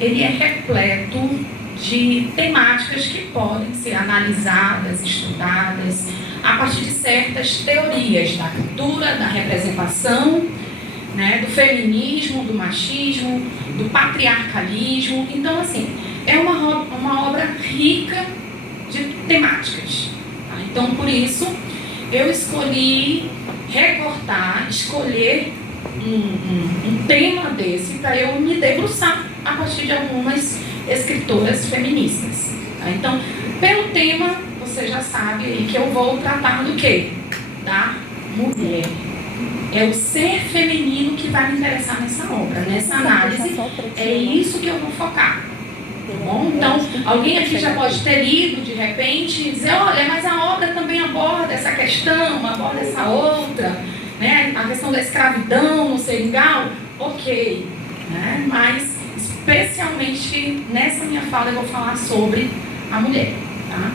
ele é repleto de temáticas que podem ser analisadas, estudadas, a partir de certas teorias da cultura, da representação, né, do feminismo, do machismo, do patriarcalismo. Então, assim, é uma obra rica de temáticas. Tá? Então, por isso, eu escolhi escolher um tema desse para eu me debruçar a partir de algumas escritoras feministas. Tá? Então, pelo tema, você já sabe aí que eu vou tratar do quê? Da mulher. É o ser feminino que vai me interessar nessa obra, nessa análise. É isso que eu vou focar. Tá bom? Então, alguém aqui já pode ter lido de repente e dizer, olha, mas a obra também aborda essa questão, aborda essa outra, né? A questão da escravidão no seringal, ok, né? Mas especialmente nessa minha fala eu vou falar sobre a mulher, tá?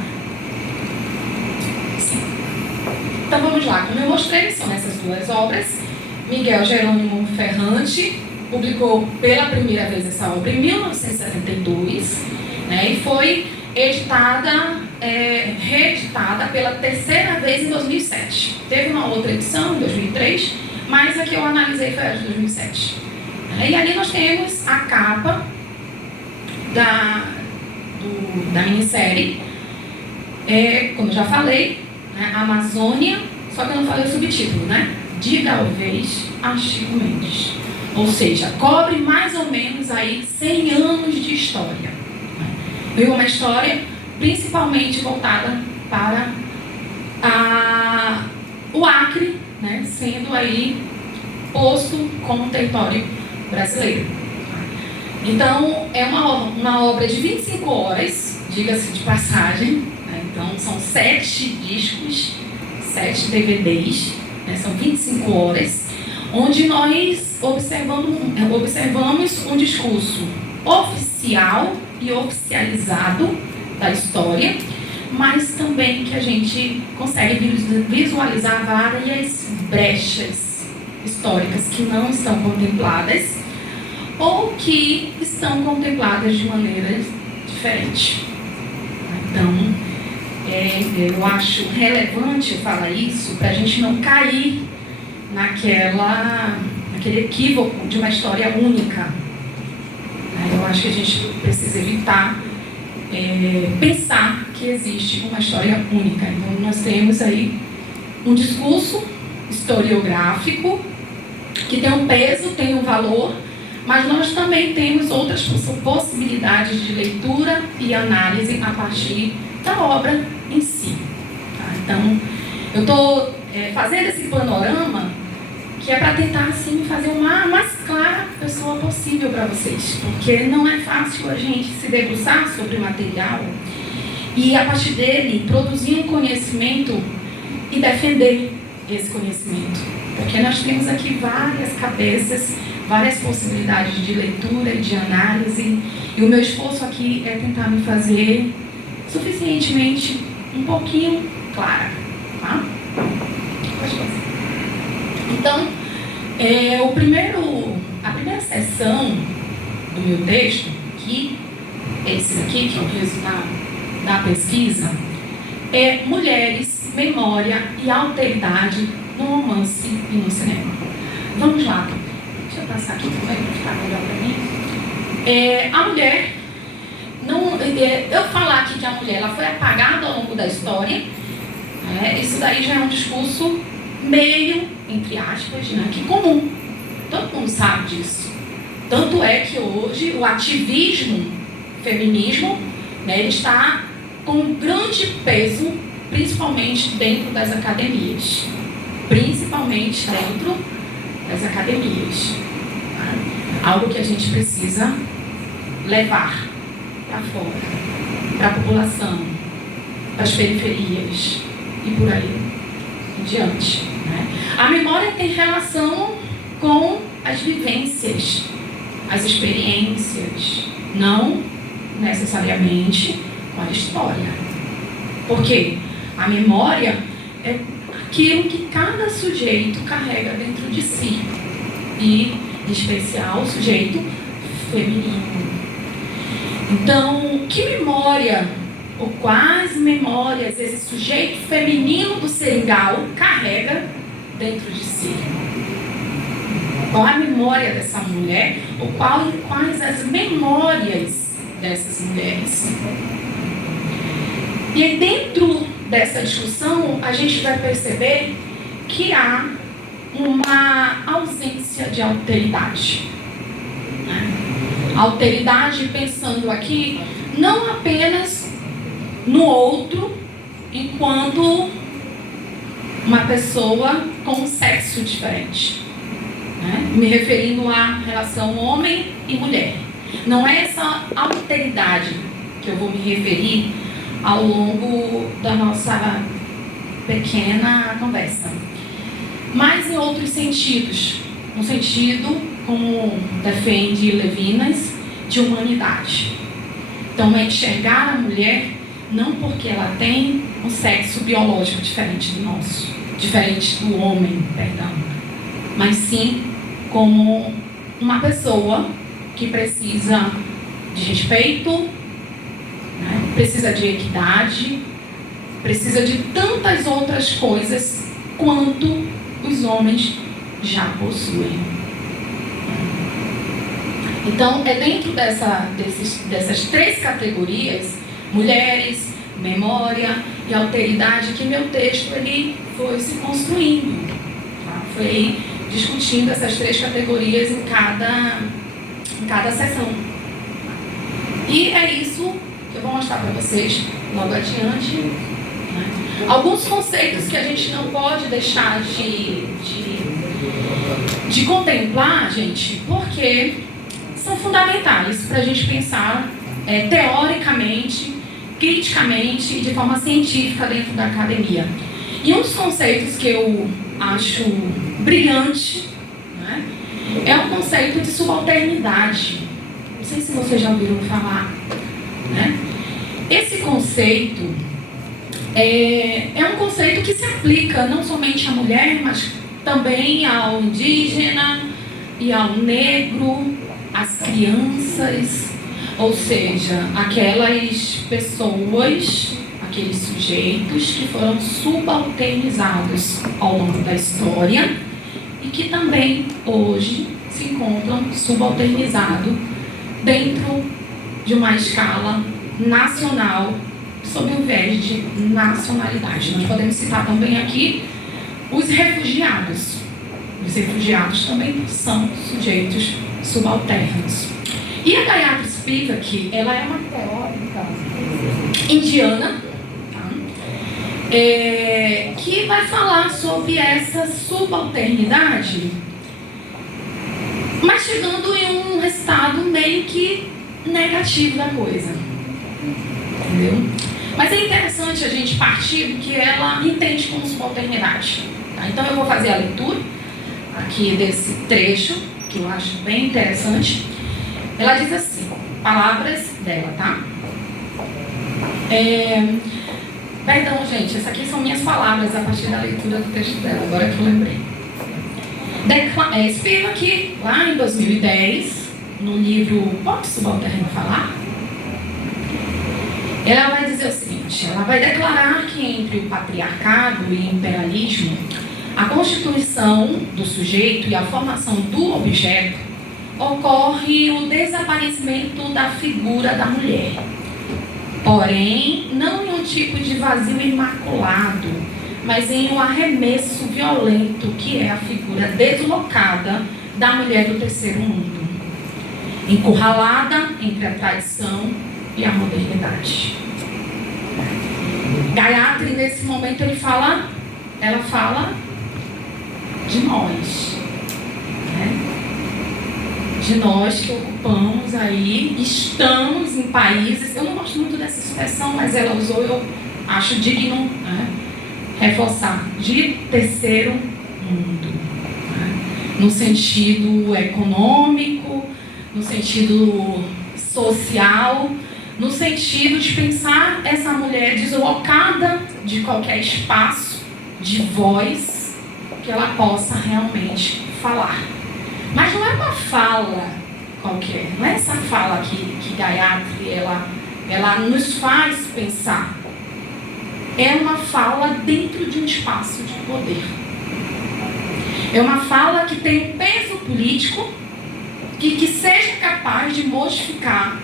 Então vamos lá, como eu mostrei, são essas duas obras. Miguel Jerônimo Ferrante publicou pela primeira vez essa obra em 1972, né, e foi reeditada pela terceira vez em 2007. Teve uma outra edição em 2003, mas a que eu analisei foi a de 2007. E ali nós temos a capa da minissérie, como eu já falei, né, Amazônia, só que eu não falei o subtítulo, né? De Galvez a Chico Mendes. Ou seja, cobre mais ou menos aí 100 anos de história. E uma história principalmente voltada para o Acre, né, sendo aí posto como território brasileiro. Então, é uma obra de 25 horas, diga-se de passagem, né? Então, são 7 discos, 7 DVDs, né? São 25 horas, onde nós observamos um discurso oficial e oficializado da história, mas também que a gente consegue visualizar várias brechas históricas que não estão contempladas ou que estão contempladas de maneira diferente. Então, eu acho relevante falar isso para a gente não cair naquele equívoco de uma história única. Eu acho que a gente precisa evitar pensar que existe uma história única. Então, nós temos aí um discurso historiográfico que tem um peso, tem um valor, mas nós também temos outras possibilidades de leitura e análise a partir da obra em si. Tá? Então, eu estou fazendo esse panorama que é para tentar, assim, fazer uma mais clara pessoa possível para vocês, porque não é fácil a gente se debruçar sobre o material e, a partir dele, produzir um conhecimento e defender esse conhecimento, porque nós temos aqui várias cabeças, várias possibilidades de leitura e de análise, e o meu esforço aqui é tentar me fazer suficientemente um pouquinho clara, tá? Pode fazer. Então, a primeira seção do meu texto, que é esse daqui, que é o resultado da pesquisa, é Mulheres, Memória e Alteridade no Romance e no Cinema. Vamos lá. Deixa eu passar aqui também para ficar melhor para mim. A mulher, eu falar aqui que a mulher ela foi apagada ao longo da história, isso daí já é um discurso meio, entre aspas, né, que comum. Todo mundo sabe disso. Tanto é que hoje o ativismo feminismo, né, ele está com um grande peso, principalmente dentro das academias. Principalmente dentro das academias. Tá? Algo que a gente precisa levar para fora, para a população, para as periferias e por aí em diante. Né? A memória tem relação com as vivências, as experiências, não necessariamente com a história. Porque a memória é aquilo que cada sujeito carrega dentro de si, e em especial o sujeito feminino. Então, que memória, ou quais memórias esse sujeito feminino do seringal carrega dentro de si? Qual a memória dessa mulher, ou quais as memórias dessas mulheres? E aí, dentro dessa discussão, a gente vai perceber que há uma ausência de alteridade. Alteridade, pensando aqui, não apenas no outro, enquanto uma pessoa com um sexo diferente, me referindo à relação homem e mulher. Não é essa alteridade que eu vou me referir ao longo da nossa pequena conversa, mas em outros sentidos, no sentido, como defende Levinas, de humanidade. Então, é enxergar a mulher não porque ela tem um sexo biológico diferente do nosso, diferente do homem, perdão, mas sim como uma pessoa que precisa de respeito, precisa de equidade, precisa de tantas outras coisas quanto os homens já possuem. Então, é dentro dessas três categorias, mulheres, memória e alteridade, que meu texto ele foi se construindo. Foi discutindo essas três categorias em cada sessão. E é isso que eu vou mostrar para vocês logo adiante. Alguns conceitos que a gente não pode deixar de contemplar, gente, porque são fundamentais para a gente pensar teoricamente, criticamente e de forma científica dentro da academia. E um dos conceitos que eu acho brilhante, é o conceito de subalternidade. Não sei se vocês já ouviram falar. Esse conceito é um conceito que se aplica não somente à mulher, mas também ao indígena e ao negro, às crianças, ou seja, aquelas pessoas, aqueles sujeitos que foram subalternizados ao longo da história e que também hoje se encontram subalternizados dentro de uma escala nacional, sob o viés de nacionalidade. Nós podemos citar também aqui os refugiados. Os refugiados também são sujeitos subalternos. E a Gayatri Spivak, ela é uma teórica indiana, que vai falar sobre essa subalternidade, mas chegando em um resultado meio que negativo da coisa. Entendeu? Mas é interessante a gente partir do que ela entende como subalternidade. Então eu vou fazer a leitura aqui desse trecho, que eu acho bem interessante. Ela diz assim, palavras dela, tá? Perdão, gente, essas aqui são minhas palavras a partir da leitura do texto dela, agora que eu lembrei. Spivak, lá em 2010, no livro Pode Subalterno Falar, ela vai dizer o seguinte, ela vai declarar que entre o patriarcado e o imperialismo, a constituição do sujeito e a formação do objeto, ocorre o desaparecimento da figura da mulher. Porém, não em um tipo de vazio imaculado, mas em um arremesso violento que é a figura deslocada da mulher do terceiro mundo, encurralada entre a tradição e a modernidade. Gayatri, nesse momento, ela fala de nós, de nós que ocupamos aí, estamos em países, eu não gosto muito dessa expressão, mas ela usou, eu acho digno, reforçar, de terceiro mundo, no sentido econômico, no sentido social, no sentido de pensar essa mulher deslocada de qualquer espaço de voz que ela possa realmente falar. Mas não é uma fala qualquer. Não é essa fala que Gayatri ela nos faz pensar. É uma fala dentro de um espaço de poder. É uma fala que tem um peso político que seja capaz de modificar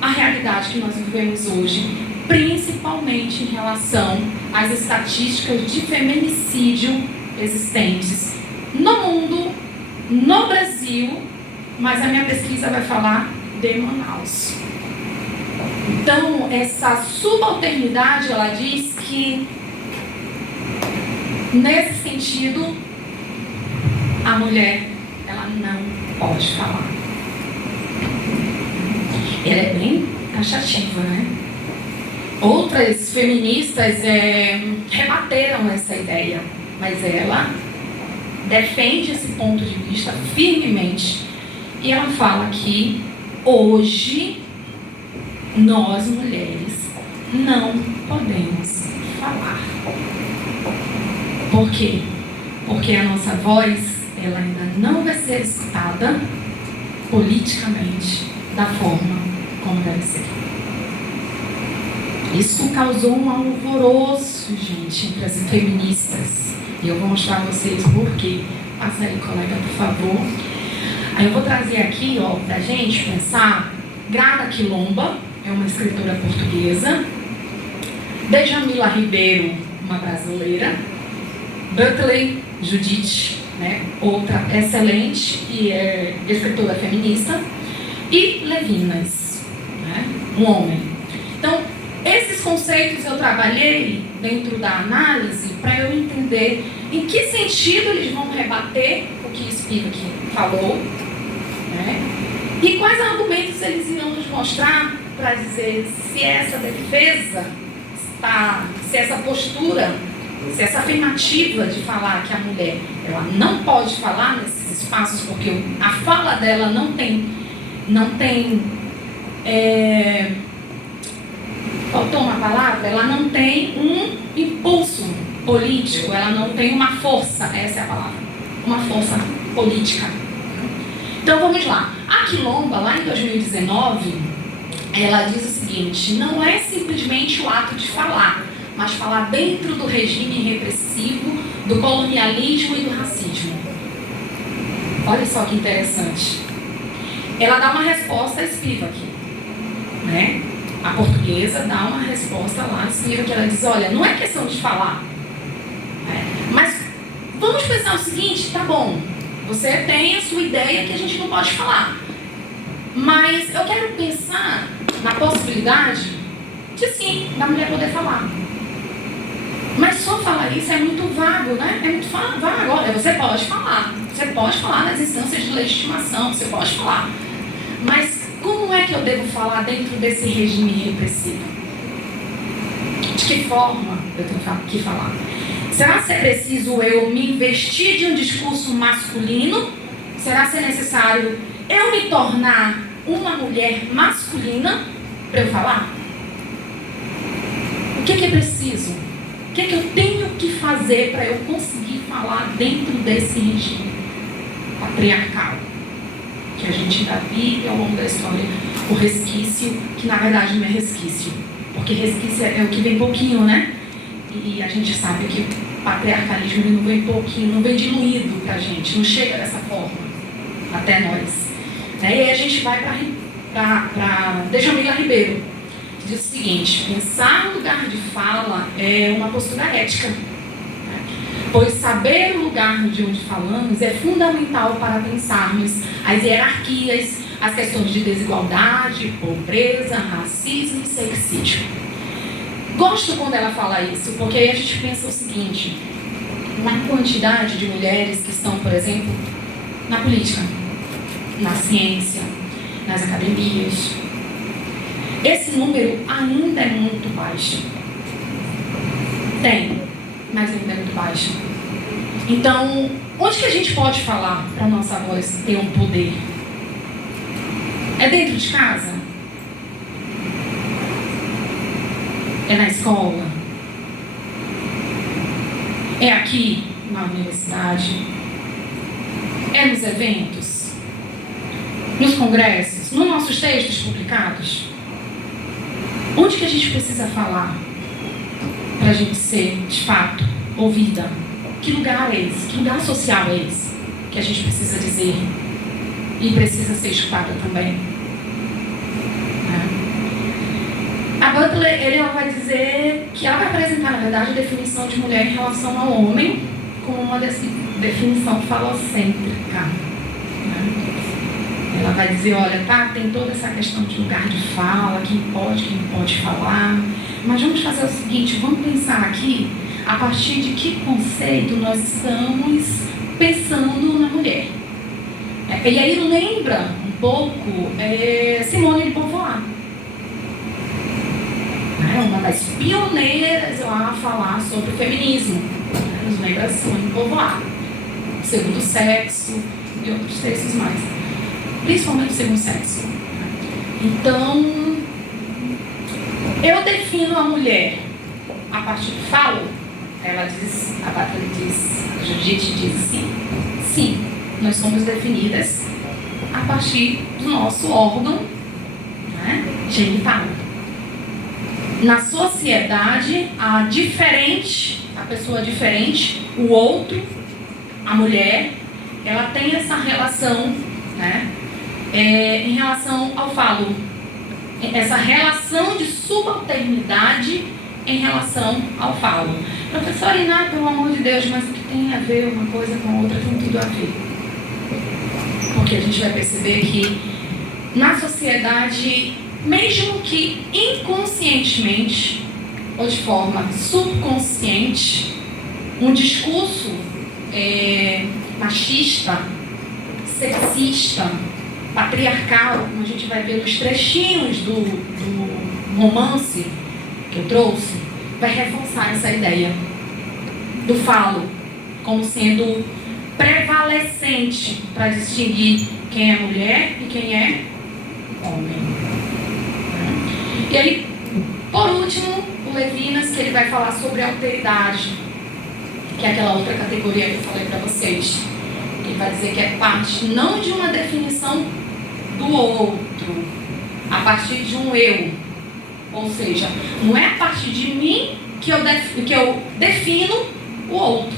a realidade que nós vivemos hoje, principalmente em relação às estatísticas de feminicídio existentes no mundo, no Brasil, mas a minha pesquisa vai falar de Manaus. Então, essa subalternidade, ela diz que, nesse sentido, a mulher, ela não pode falar. Ela é bem taxativa, né? Outras feministas rebateram essa ideia, mas ela defende esse ponto de vista firmemente. E ela fala que hoje nós mulheres não podemos falar. Por quê? Porque a nossa voz, ela ainda não vai ser escutada politicamente da forma como deve ser. Isso causou um alvoroço, gente, entre as feministas. E eu vou mostrar a vocês por quê. Passa aí, colega, por favor. Aí eu vou trazer aqui, ó, pra gente pensar. Grada Quilomba é uma escritora portuguesa. Djamila Ribeiro, uma brasileira. Buckley Judith, né, outra excelente e é escritora feminista. E Levinas, né, um homem. Então, esses conceitos eu trabalhei dentro da análise para eu entender em que sentido eles vão rebater o que Spivak falou, né? E quais argumentos eles irão nos mostrar para dizer se essa defesa está, se essa postura, se essa afirmativa de falar que a mulher ela não pode falar nesses espaços porque a fala dela não tem faltou uma palavra, ela não tem um impulso político, ela não tem uma força, essa é a palavra, uma força política. Então vamos lá. A Quilomba, lá em 2019, ela diz o seguinte: não é simplesmente o ato de falar, mas falar dentro do regime repressivo, do colonialismo e do racismo. Olha só que interessante. Ela dá uma resposta a Spivak, né? A portuguesa dá uma resposta lá a Spivak, ela diz, olha, não é questão de falar, mas vamos pensar o seguinte, tá bom, você tem a sua ideia que a gente não pode falar, mas eu quero pensar na possibilidade de sim, da mulher poder falar. Mas só falar isso é muito vago, né? É muito vago. Olha, você pode falar nas instâncias de legitimação, você pode falar. Mas como é que eu devo falar dentro desse regime repressivo? De que forma eu tenho que falar? Será que é preciso eu me investir de um discurso masculino? Será que é necessário eu me tornar uma mulher masculina para eu falar? O que é preciso? O que é que eu tenho que fazer para eu conseguir falar dentro desse regime patriarcal? Que a gente ainda vive ao longo da história o resquício, que na verdade não é resquício, porque resquício é o que vem pouquinho, né? E a gente sabe que o patriarcalismo não vem pouquinho, não vem diluído pra gente, não chega dessa forma até nós. E aí a gente vai para Djamila Ribeiro, que diz o seguinte: pensar no lugar de fala é uma postura ética, pois saber o lugar de onde falamos é fundamental para pensarmos as hierarquias, as questões de desigualdade, pobreza, racismo e sexismo. Gosto quando ela fala isso, porque aí a gente pensa o seguinte: na quantidade de mulheres que estão, por exemplo, na política, na ciência, nas academias. Esse número ainda é muito baixo. Tem, mas ainda é muito baixo. Então, onde que a gente pode falar para a nossa voz ter um poder? É dentro de casa? É na escola? É aqui na universidade? É nos eventos? nos congressos, nos nossos textos publicados? Onde que a gente precisa falar para a gente ser, de fato, ouvida? Que lugar é esse? Que lugar social é esse que a gente precisa dizer e precisa ser escutada também? A Butler, ela vai dizer que ela vai apresentar, na verdade, a definição de mulher em relação ao homem como uma definição falocêntrica. Ela vai dizer, olha, tá, tem toda essa questão de lugar de fala, quem pode falar, mas vamos fazer o seguinte, vamos pensar aqui a partir de que conceito nós estamos pensando na mulher. E aí lembra um pouco Simone de Beauvoir, uma das pioneiras a falar sobre o feminismo. Nos lembra Simone de Beauvoir, o segundo sexo e outros textos mais, principalmente o segundo sexo. Então, eu defino a mulher a partir do falo. Ela diz, a Butler diz, a Judith diz assim, sim, nós somos definidas a partir do nosso órgão, genital. Na sociedade, a pessoa diferente, o outro, a mulher, ela tem essa relação, em relação ao falo, essa relação de subalternidade em relação ao falo. Professora Iná, pelo amor de Deus, mas o que tem a ver uma coisa com a outra tem tudo a ver. Porque a gente vai perceber que na sociedade, mesmo que inconscientemente ou de forma subconsciente, um discurso machista, sexista, patriarcal, como a gente vai ver nos trechinhos do romance que eu trouxe, vai reforçar essa ideia do falo como sendo prevalecente para distinguir quem é mulher e quem é homem. E aí, por último, o Levinas, que ele vai falar sobre a alteridade, que é aquela outra categoria que eu falei para vocês. Ele vai dizer que é parte não de uma definição do outro, a partir de um eu. Ou seja, não é a partir de mim que eu defino o outro,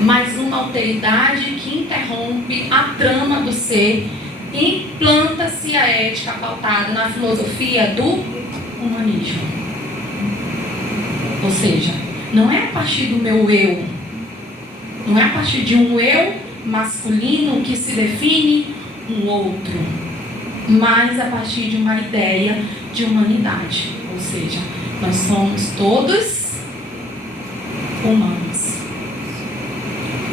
mas uma alteridade que interrompe a trama do ser, implanta-se a ética pautada na filosofia do humanismo. Ou seja, não é a partir do meu eu, não é a partir de um eu masculino que se define um outro, mas a partir de uma ideia de humanidade. Ou seja, nós somos todos humanos.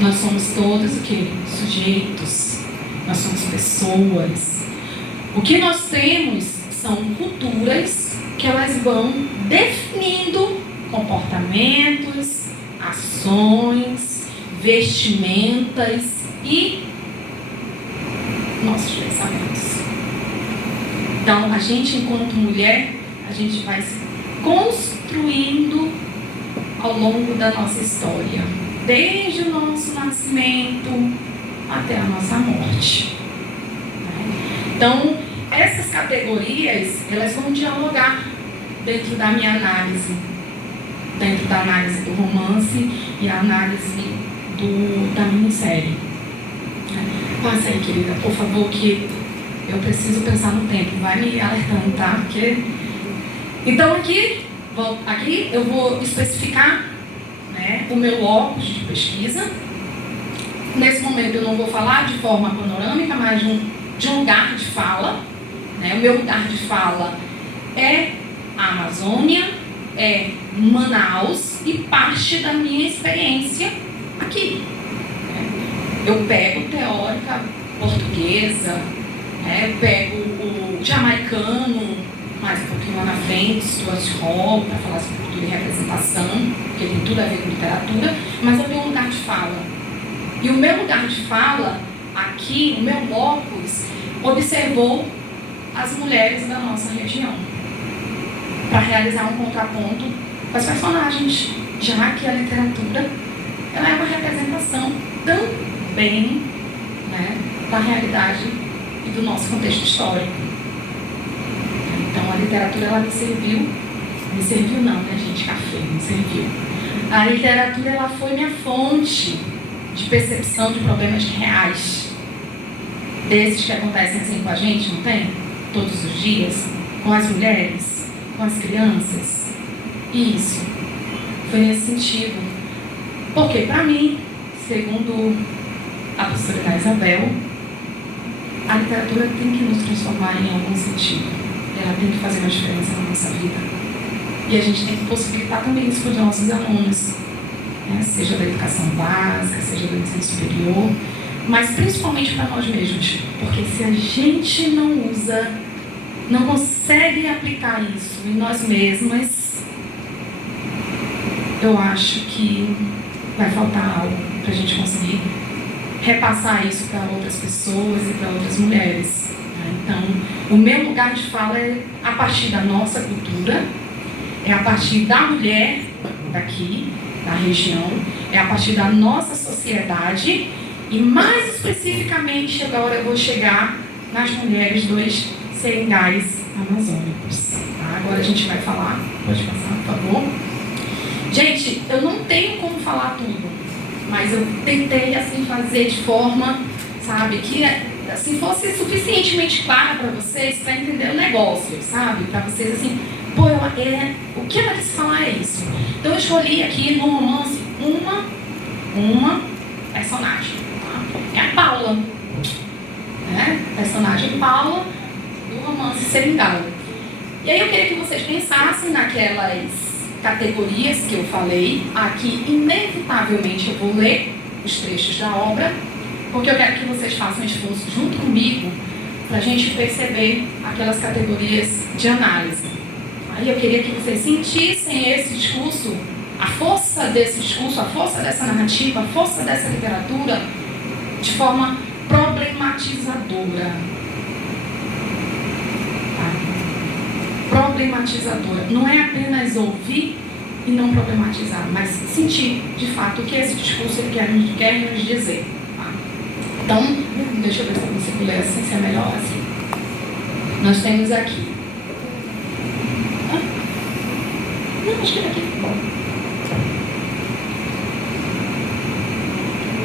Nós somos todos o quê? Sujeitos. Nós somos pessoas. O que nós temos são culturas que elas vão definindo comportamentos, ações, vestimentas e nossos pensamentos. Então, a gente, enquanto mulher, a gente vai se construindo ao longo da nossa história, desde o nosso nascimento até a nossa morte. Então, essas categorias, elas vão dialogar dentro da minha análise, dentro da análise do romance e a análise da minissérie. Passa aí, querida, por favor, que eu preciso pensar no tempo. Vai me alertando, tá? Porque... Então, aqui eu vou especificar, o meu óculos de pesquisa. Nesse momento eu não vou falar de forma panorâmica, mas de um lugar de fala. O meu lugar de fala é a Amazônia, é Manaus e parte da minha experiência aqui. Eu pego teórica portuguesa, pego o jamaicano, mais um pouquinho lá na frente, Stuart Hall, para falar sobre cultura e representação, porque tem tudo a ver com literatura, mas eu tenho um lugar de fala. E o meu lugar de fala, aqui, o meu óculos, observou as mulheres da nossa região, para realizar um contraponto com as personagens, já que a literatura ela é uma representação também da realidade e do nosso contexto histórico. Então a literatura ela me serviu não, né gente, café, me serviu. A literatura ela foi minha fonte de percepção de problemas reais, desses que acontecem assim com a gente, não tem? Todos os dias, com as mulheres, com as crianças. Isso foi nesse sentido. Porque para mim, segundo a professora da Isabel, a literatura tem que nos transformar em algum sentido. Ela tem que fazer uma diferença na nossa vida. E a gente tem que possibilitar também isso para os nossos alunos, né? Seja da educação básica, seja do ensino superior, mas principalmente para nós mesmos. Porque se a gente não usa, não consegue aplicar isso em nós mesmas, eu acho que vai faltar algo para a gente conseguir repassar isso para outras pessoas e para outras mulheres. Então, o meu lugar de fala é a partir da nossa cultura, é a partir da mulher daqui, da região, é a partir da nossa sociedade e mais especificamente agora eu vou chegar nas mulheres dos seringais amazônicos. Tá? Agora a gente vai falar, pode passar, por favor. Gente, eu não tenho como falar tudo, mas eu tentei assim fazer de forma, sabe, que assim fosse suficientemente clara para vocês para entender o negócio, sabe, para vocês assim, pô, o que ela quis falar é isso. Então eu escolhi aqui no romance uma personagem, tá? É a Paula, né? Personagem Paula do romance Seringal. E aí eu queria que vocês pensassem naquelas categorias que eu falei. Aqui, inevitavelmente, eu vou ler os trechos da obra, porque eu quero que vocês façam um esforço junto comigo para a gente perceber aquelas categorias de análise. Aí eu queria que vocês sentissem esse discurso, a força desse discurso, a força dessa narrativa, a força dessa literatura, de forma problematizadora. Problematizadora. Não é apenas ouvir e não problematizar, mas sentir, de fato, o que esse discurso ele quer nos dizer. Tá? Então, deixa eu ver se eu consigo ler assim, se é melhor assim. Nós temos aqui. Não, acho que é aqui.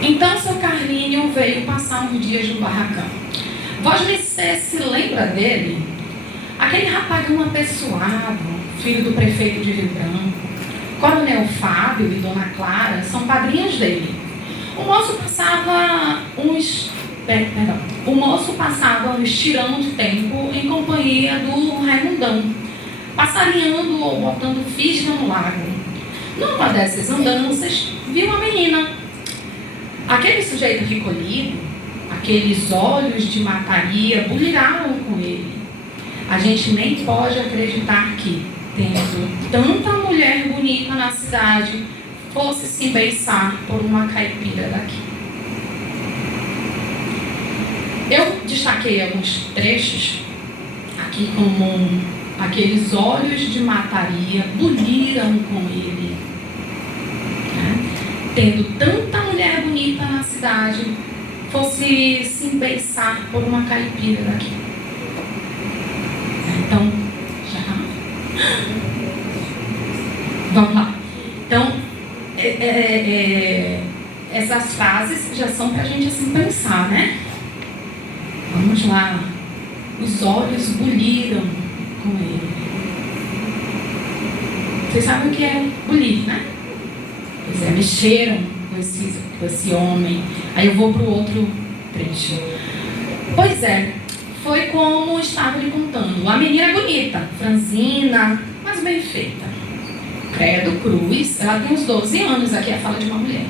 Então, seu Carlinho veio passar uns dias no barracão. Você se lembra dele? Aquele rapagão apessoado, filho do prefeito de Rio Branco. Coronel Fábio e Dona Clara são padrinhos dele. O moço passava uns tirão de tempo em companhia do Raimundão, passarinhando ou botando fisga no lago. Numa dessas andanças, viu uma menina. Aquele sujeito recolhido, aqueles olhos de mataria bulhiraram com ele. A gente nem pode acreditar que, tendo tanta mulher bonita na cidade, fosse se beiçar por uma caipira daqui. Eu destaquei alguns trechos aqui como aqueles olhos de mataria bulhiram com ele. Né? Tendo tanta mulher bonita na cidade, fosse se beiçar por uma caipira daqui. Então, já... Vamos lá. Então, essas frases já são para a gente assim pensar, né? Vamos lá. Os olhos buliram com ele. Vocês sabem o que é bulir, né? Pois é, mexeram com esse homem. Aí eu vou para o outro trecho. Pois é, foi como estava lhe contando. A menina é bonita, franzina, mas bem feita. Credo cruz, ela tem uns 12 anos, aqui é a fala de uma mulher.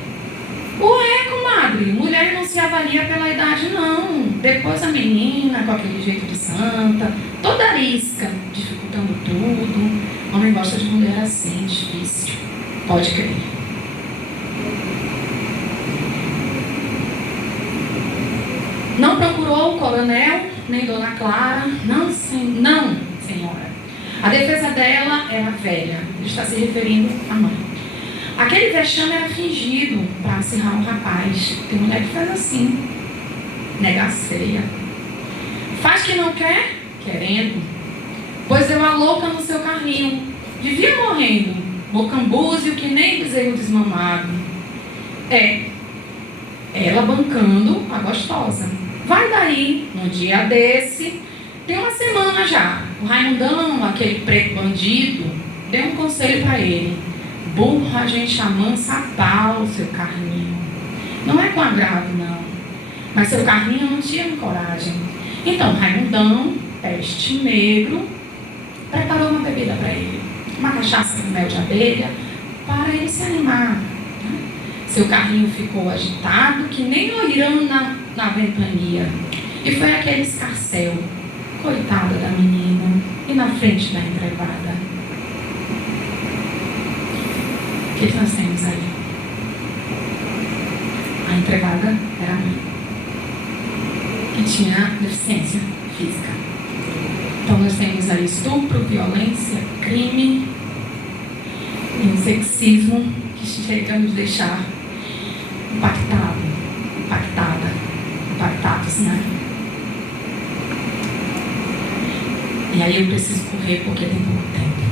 Ué, comadre, mulher não se avalia pela idade, não. Depois a menina, com aquele jeito de santa, toda arisca, dificultando tudo. Homem gosta de mulher assim, difícil. Pode crer. Não procurou o coronel, nem Dona Clara, não, senhora. A defesa dela era velha, ele está se referindo à mãe. Aquele vexame era fingido para acirrar um rapaz. Tem mulher que faz assim, nega a ceia. Faz que não quer? Querendo. Pois deu a louca no seu carrinho. Vivia morrendo, mocambúzio que nem bezerro desmamado. Ela bancando a gostosa. Vai daí, no dia desse, tem uma semana já, o Raimundão, aquele preto bandido, deu um conselho para ele. Burro a gente amansa a pau, seu carninho. Não é com agrado, não. Mas seu carninho não tinha coragem. Então, Raimundão, peste negro, preparou uma bebida para ele. Uma cachaça com mel de abelha, para ele se animar. Seu carrinho ficou agitado, que nem loirão na ventania. E foi aquele escarcéu. Coitada da menina. E na frente da entregada. O que nós temos aí? A entregada era a mãe, que tinha deficiência física. Então nós temos aí estupro, violência, crime e um sexismo que chega a nos deixar impactados, né? E aí eu preciso correr porque tem pouco tempo.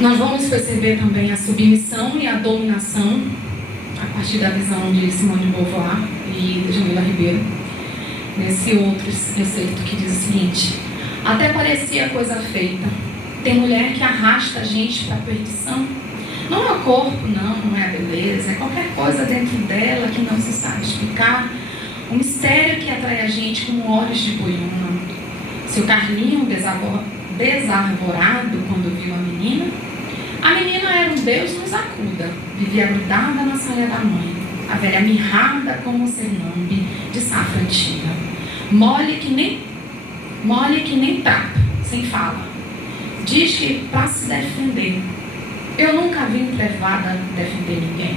Nós vamos perceber também a submissão e a dominação a partir da visão de Simone de Beauvoir e de Jamila Ribeiro, nesse outro preceito que diz o seguinte: até parecia coisa feita. Tem mulher que arrasta a gente para a perdição. Não é o corpo, não é a beleza, é qualquer coisa dentro dela que não se sabe explicar. O mistério que atrai a gente como olhos de boiuna. Seu carninho desarvorado quando viu a menina era um Deus nos acuda, vivia grudada na saia da mãe, a velha mirrada como um cernambe de safra antiga, mole que nem trapo, sem fala. Diz que para se defender. Eu nunca vi entrevada defender ninguém.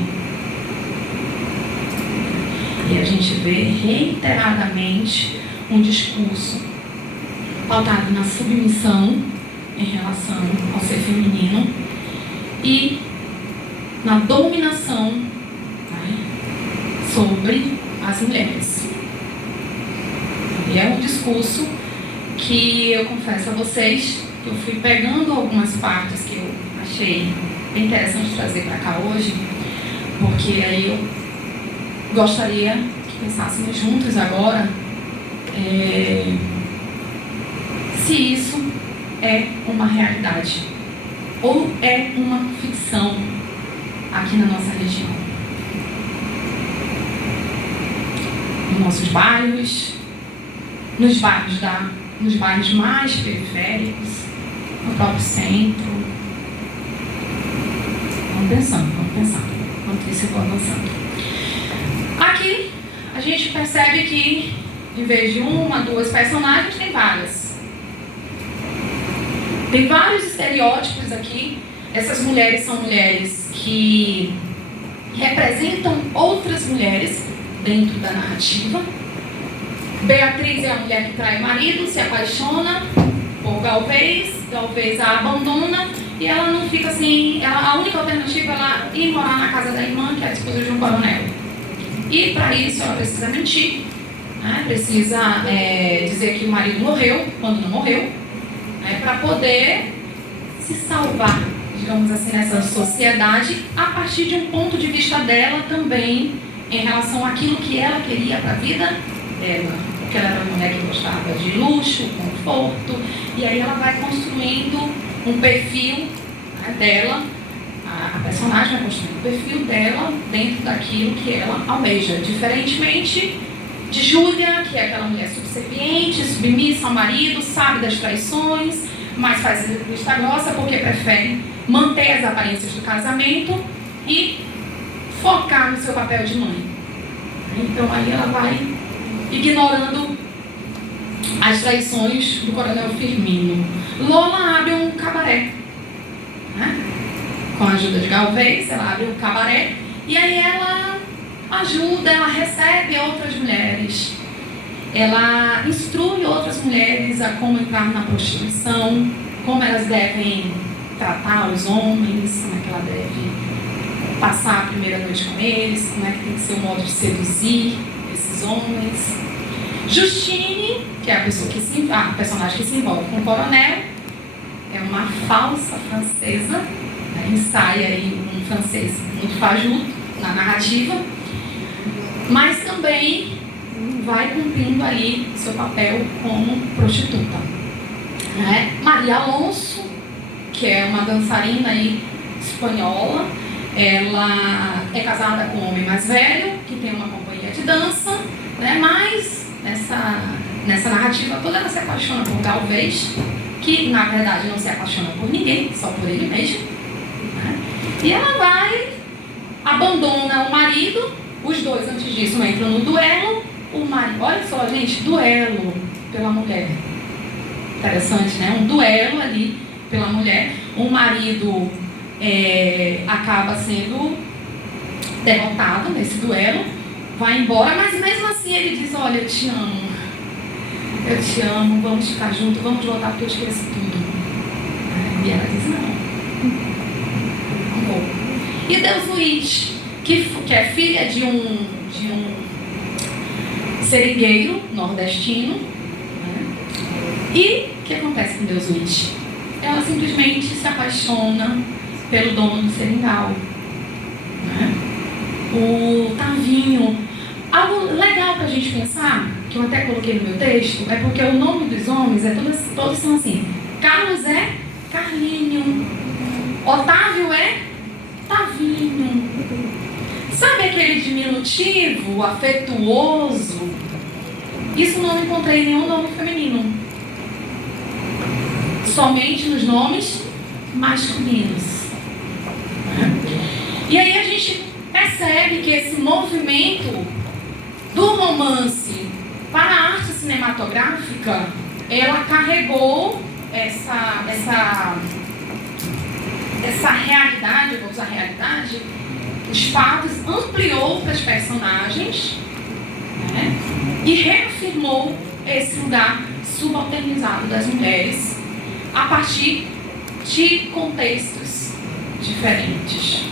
E a gente vê reiteradamente um discurso pautado na submissão em relação ao ser feminino e na dominação, né, sobre as mulheres. E é um discurso que eu confesso a vocês que eu fui pegando algumas partes que eu achei bem interessante trazer para cá hoje, porque aí eu gostaria que pensássemos juntos agora se isso é uma realidade ou é uma ficção aqui na nossa região. Nos nossos bairros, nos bairros mais periféricos, no próprio centro. Vamos pensando. Enquanto isso eu vou avançando. Aqui a gente percebe que em vez de uma, duas personagens, tem várias. Tem vários estereótipos aqui. Essas mulheres são mulheres que representam outras mulheres dentro da narrativa. Beatriz é a mulher que trai o marido, se apaixona por Galvez a abandona e ela não fica assim. A única alternativa é ela ir morar na casa da irmã, que é a esposa de um coronel. E para isso ela precisa mentir, né? Precisa dizer que o marido morreu, quando não morreu, né? Para poder se salvar, digamos assim, nessa sociedade, a partir de um ponto de vista dela também, em relação àquilo que ela queria para a vida dela. Porque ela era uma mulher que gostava de luxo, conforto, e aí ela vai construindo um perfil, né, dela. A personagem vai construindo o perfil dela dentro daquilo que ela almeja, diferentemente de Júlia, que é aquela mulher subserviente, submissa ao marido, sabe das traições, mas faz vista grossa porque prefere manter as aparências do casamento e focar no seu papel de mãe. Então aí ela vai ignorando as traições do coronel Firmino. Lola abre um cabaré, né? Com a ajuda de Galvez, ela abre um cabaré e aí ela ajuda, ela recebe outras mulheres, ela instrui outras mulheres a como entrar na prostituição, como elas devem tratar os homens, como é que ela deve passar a primeira noite com eles, como é que tem que ser o modo de seduzir esses homens. Justine, que é a personagem que se envolve com o coronel, é uma falsa francesa, né? Ensaia aí um francês muito fajuto na narrativa, mas também vai cumprindo ali seu papel como prostituta. Né? Maria Alonso, que é uma dançarina aí espanhola, ela é casada com um homem mais velho, que tem uma companhia de dança, né? Mas nessa narrativa toda ela se apaixona por Galvez, que na verdade não se apaixona por ninguém, só por ele mesmo. Né? E ela abandona o marido, os dois antes disso entram no duelo. O marido, olha só, gente, duelo pela mulher. Interessante, né? Um duelo ali pela mulher. O marido acaba sendo derrotado nesse duelo, vai embora, mas mesmo assim ele diz: olha, eu te amo, vamos ficar juntos, vamos voltar porque eu esqueço tudo. E ela diz: não vou. E Deus Luiz, que é filha de um seringueiro nordestino, né? E o que acontece com Deus Luiz? Ela simplesmente se apaixona pelo dono do seringal, né? O Tavinho. Algo legal para a gente pensar, que eu até coloquei no meu texto, é porque o nome dos homens todos são assim. Carlos é Carlinho, Otávio é Tavinho. Sabe aquele diminutivo, afetuoso? Isso não encontrei em nenhum nome feminino. Somente nos nomes masculinos. E aí a gente percebe que esse movimento do romance para a arte cinematográfica, ela carregou essa realidade, eu vou usar realidade, os fatos, ampliou para os personagens, né? E reafirmou esse lugar subalternizado das mulheres a partir de contextos diferentes.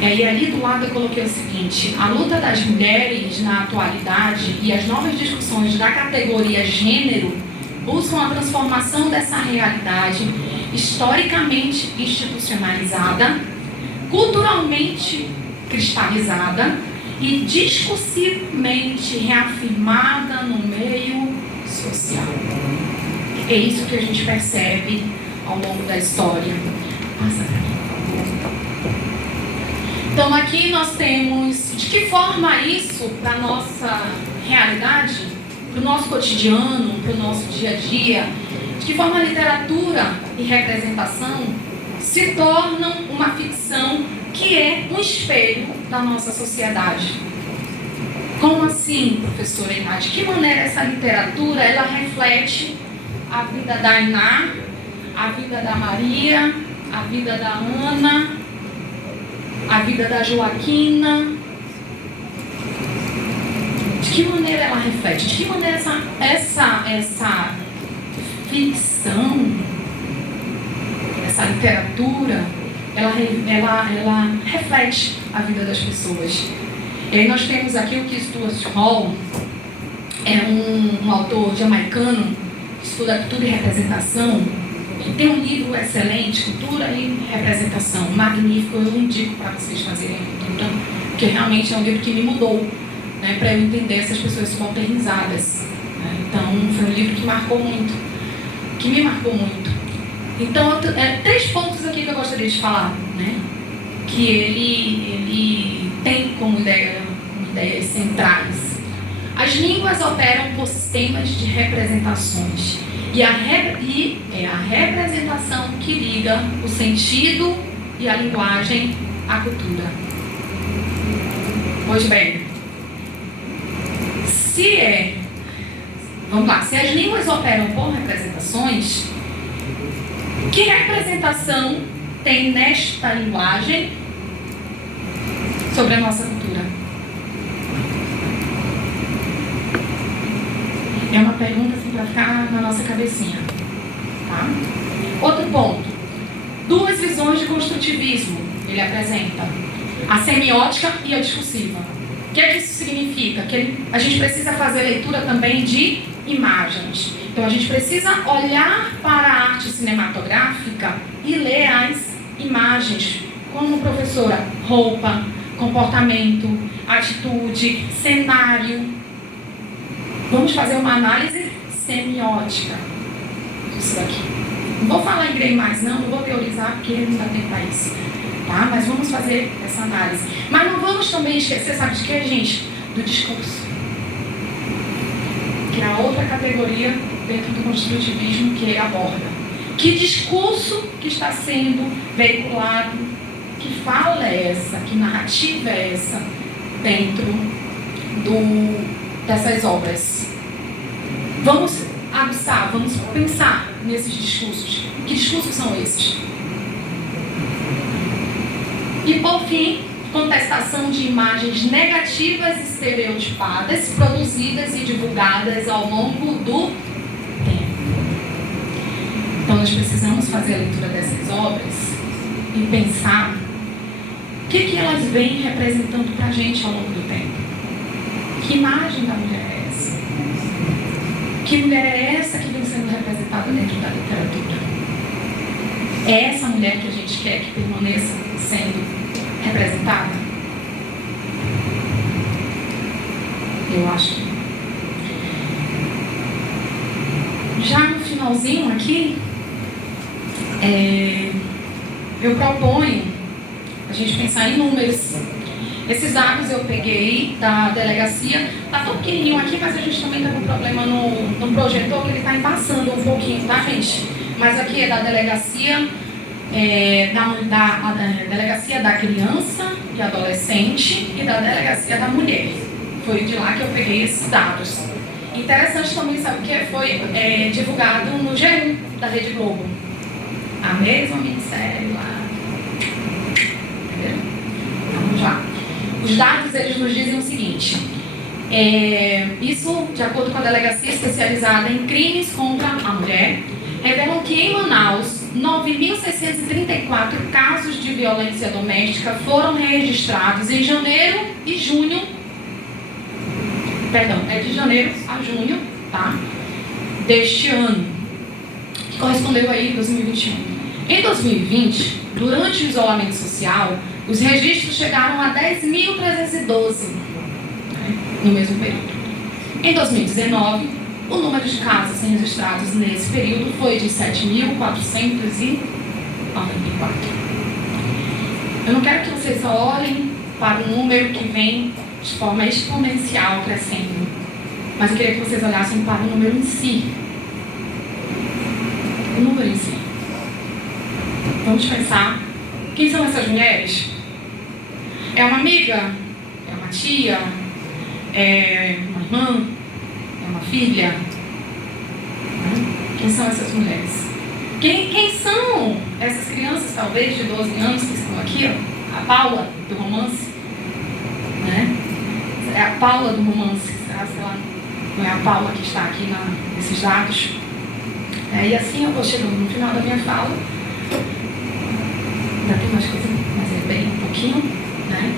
E aí ali do lado eu coloquei o seguinte: a luta das mulheres na atualidade e as novas discussões da categoria gênero buscam a transformação dessa realidade historicamente institucionalizada, culturalmente cristalizada e discursivamente reafirmada no meio social. É isso que a gente percebe ao longo da história. Passa pra mim, por favor. Então aqui nós temos de que forma isso, para a nossa realidade, para o nosso cotidiano, para o nosso dia a dia, de que forma a literatura e representação se tornam uma ficção que é um espelho da nossa sociedade. Como assim, professora Iná? De que maneira essa literatura ela reflete a vida da Iná, a vida da Maria, a vida da Ana, a vida da Joaquina? De que maneira ela reflete? De que maneira essa ficção, essa literatura, ela reflete a vida das pessoas? E aí nós temos aqui o que Stuart Hall, é um autor jamaicano que estuda cultura e representação. Ele tem um livro excelente, Cultura e Representação, magnífico. Eu indico para vocês fazerem a leitura, porque realmente é um livro que me mudou, né, para eu entender essas pessoas subalternizadas. Né? Então, foi um livro que marcou muito, que me marcou muito. Então, 3 pontos aqui que eu gostaria de falar, né, que ele tem como ideias centrais. As línguas operam por sistemas de representações. E é a representação que liga o sentido e a linguagem à cultura. Pois bem, se as línguas operam por representações, que representação tem nesta linguagem sobre a nossa cultura? É uma pergunta assim, para ficar na nossa cabecinha. Tá? Outro ponto. 2 visões de construtivismo ele apresenta. A semiótica e a discursiva. O que é que isso significa? Que a gente precisa fazer leitura também de imagens. Então a gente precisa olhar para a arte cinematográfica e ler as imagens, como professora, roupa, comportamento, atitude, cenário. Vamos fazer uma análise semiótica disso daqui. Não vou falar em grego mais não vou teorizar porque não dá tempo para isso. Tá? Mas vamos fazer essa análise. Mas não vamos também esquecer, sabe de que, gente? Do discurso. Que é a outra categoria dentro do construtivismo que ele aborda. Que discurso que está sendo veiculado, que fala é essa, que narrativa é essa dentro dessas obras. Vamos aguçar, vamos pensar nesses discursos. Que discursos são esses? E por fim, contestação de imagens negativas e estereotipadas produzidas e divulgadas ao longo do tempo. Então nós precisamos fazer a leitura dessas obras e pensar o que elas vêm representando para a gente ao longo do tempo. Que imagem da mulher é essa? Que mulher é essa que vem sendo representada dentro da literatura? É essa mulher que a gente quer que permaneça sendo representada? Eu acho que já no finalzinho aqui, eu proponho a gente pensar em números. Esses dados eu peguei da delegacia, tá tão pequenininho aqui, mas a gente também tá com problema no projetor, que ele tá embaçando um pouquinho, tá, gente? Mas aqui é da delegacia, da delegacia da criança e adolescente e da delegacia da mulher. Foi de lá que eu peguei esses dados. Interessante também, sabe o que? Foi divulgado no G1 da Rede Globo. A mesma minissérie lá. Entendeu? Vamos lá. Os dados, eles nos dizem o seguinte. Isso, de acordo com a delegacia especializada em crimes contra a mulher, revelam que em Manaus, 9.634 casos de violência doméstica foram registrados em janeiro e junho. Perdão, é de janeiro a junho, tá? Deste ano, que correspondeu aí 2021. Em 2020, durante o isolamento social, os registros chegaram a 10.312, né, no mesmo período. Em 2019, o número de casos registrados nesse período foi de 7.444. Eu não quero que vocês só olhem para um número que vem de forma exponencial crescendo, mas eu queria que vocês olhassem para o número em si. O número em si. Vamos pensar, quem são essas mulheres? É uma amiga? É uma tia? É uma irmã? É uma filha? Quem são essas mulheres? Quem são essas crianças, talvez, de 12 anos que estão aqui? Ó? A Paula, do romance? Né? É a Paula do romance, será que ela não é a Paula que está aqui nesses dados? E assim eu vou chegando no final da minha fala. Ainda tem mais coisa, mas é bem um pouquinho, né?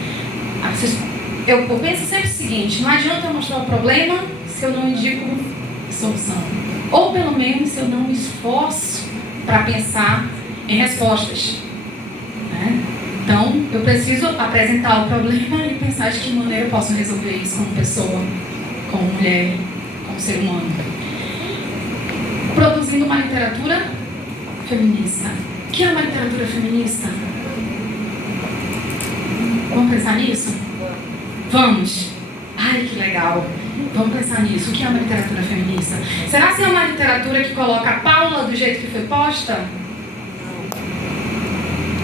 Eu penso sempre o seguinte: não adianta eu mostrar o problema se eu não indico solução. Ou pelo menos se eu não me esforço para pensar em respostas, né? Então, eu preciso apresentar o problema e pensar de que maneira eu posso resolver isso como pessoa, como mulher, como ser humano. Produzindo uma literatura feminista. O que é uma literatura feminista? Vamos pensar nisso? Vamos! Ai, que legal! Vamos pensar nisso. O que é uma literatura feminista? Será que é uma literatura que coloca a Paula do jeito que foi posta?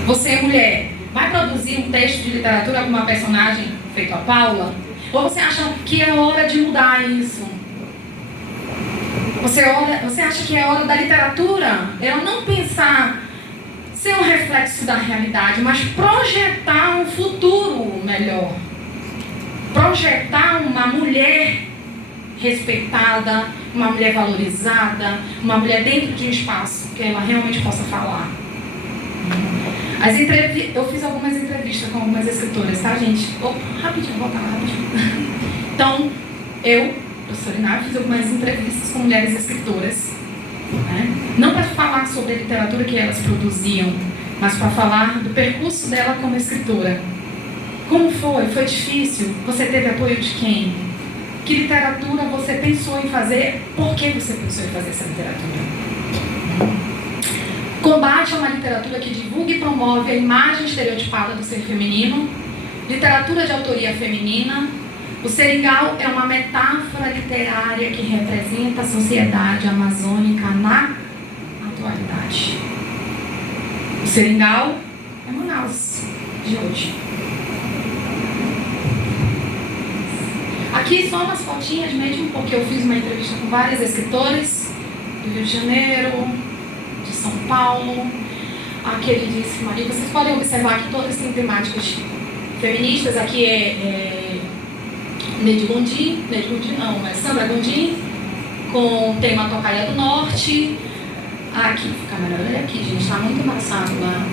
Você é mulher. Vai produzir um texto de literatura com uma personagem feito a Paula? Ou você acha que é hora de mudar isso? Você acha que é hora da literatura ela não pensar ser um reflexo da realidade, mas projetar um futuro melhor? Projetar uma mulher respeitada, uma mulher valorizada, uma mulher dentro de um espaço que ela realmente possa falar. Eu fiz algumas entrevistas com algumas escritoras, tá, gente? Opa, rapidinho, voltar lá, rapidinho. Então, eu, professora Inácio, fiz algumas entrevistas com mulheres escritoras, né? Não para falar sobre a literatura que elas produziam, mas para falar do percurso dela como escritora. Como foi? Foi difícil? Você teve apoio de quem? Que literatura você pensou em fazer? Por que você pensou em fazer essa literatura? Combate a uma literatura que divulga e promove a imagem estereotipada do ser feminino. Literatura de autoria feminina. O Seringal é uma metáfora literária que representa a sociedade amazônica na atualidade. O Seringal é Manaus de hoje. Aqui só umas fotinhas mesmo, porque eu fiz uma entrevista com várias escritoras do Rio de Janeiro, de São Paulo. Aqui ele disse, Maria, vocês podem observar que todas têm temáticas feministas. Aqui é Neide Gondim não, mas Sandra Gondim, com o tema Tocaia do Norte. Aqui, fica melhor, olha aqui, gente, está muito embaçado lá.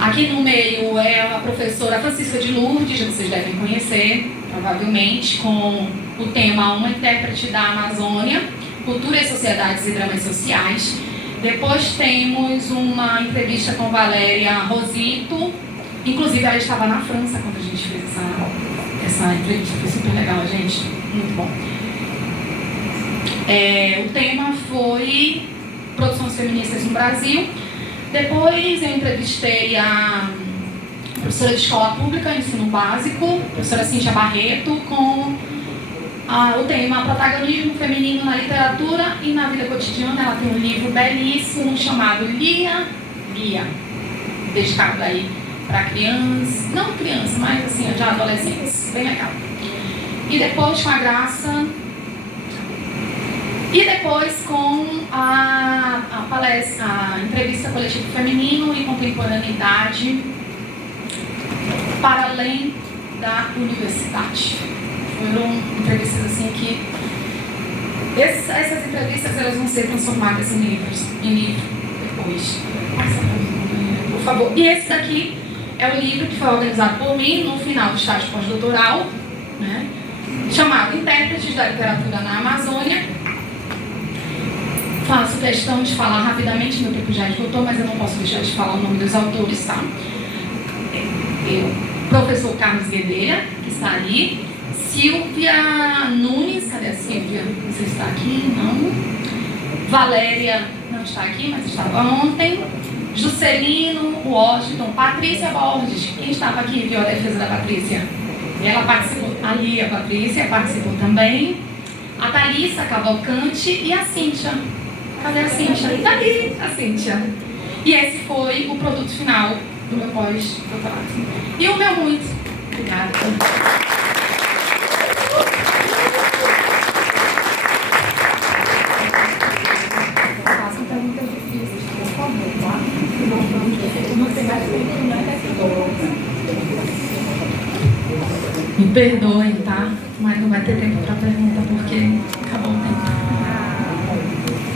Aqui no meio é a professora Francisca de Lourdes, vocês devem conhecer, provavelmente, com o tema Uma Intérprete da Amazônia, Cultura e Sociedades e Dramas Sociais. Depois temos uma entrevista com Valéria Rosito, inclusive ela estava na França quando a gente fez essa entrevista, foi super legal, gente, muito bom. O tema foi Produções Feministas no Brasil. Depois eu entrevistei a professora de escola pública, ensino básico, professora Cíntia Barreto, com o tema Protagonismo Feminino na Literatura e na Vida Cotidiana. Ela tem um livro belíssimo chamado Lia, dedicado aí para crianças, não criança, mas assim, já adolescentes, bem legal. E depois com a Graça, e depois com a palestra, a entrevista coletiva feminino e contemporaneidade para além da universidade. Foram entrevistas assim que essas entrevistas elas vão ser transformadas em livro depois. Por favor. E esse daqui é o livro que foi organizado por mim no final do estágio pós-doutoral, né, chamado Intérpretes da Literatura na Amazônia. Faço questão de falar rapidamente, meu tempo já esgotou, mas eu não posso deixar de falar o nome dos autores, tá? Professor Carlos Guedelha, que está ali. Silvia Nunes, cadê a Silvia? Não sei se está aqui, não. Valéria não está aqui, mas estava ontem. Juscelino Washington, Patrícia Borges, quem estava aqui viu a defesa da Patrícia? Ela participou, ali a Patrícia participou também. A Thalissa Cavalcante e a Cíntia. Cadê a Cíntia? Está ali, a Cíntia. E esse foi o produto final do meu pós-doutorado. E o meu muito. Obrigada. Façam perguntas difíceis, por favor, tá? Me perdoem, tá? Mas não vai ter tempo para pergunta, porque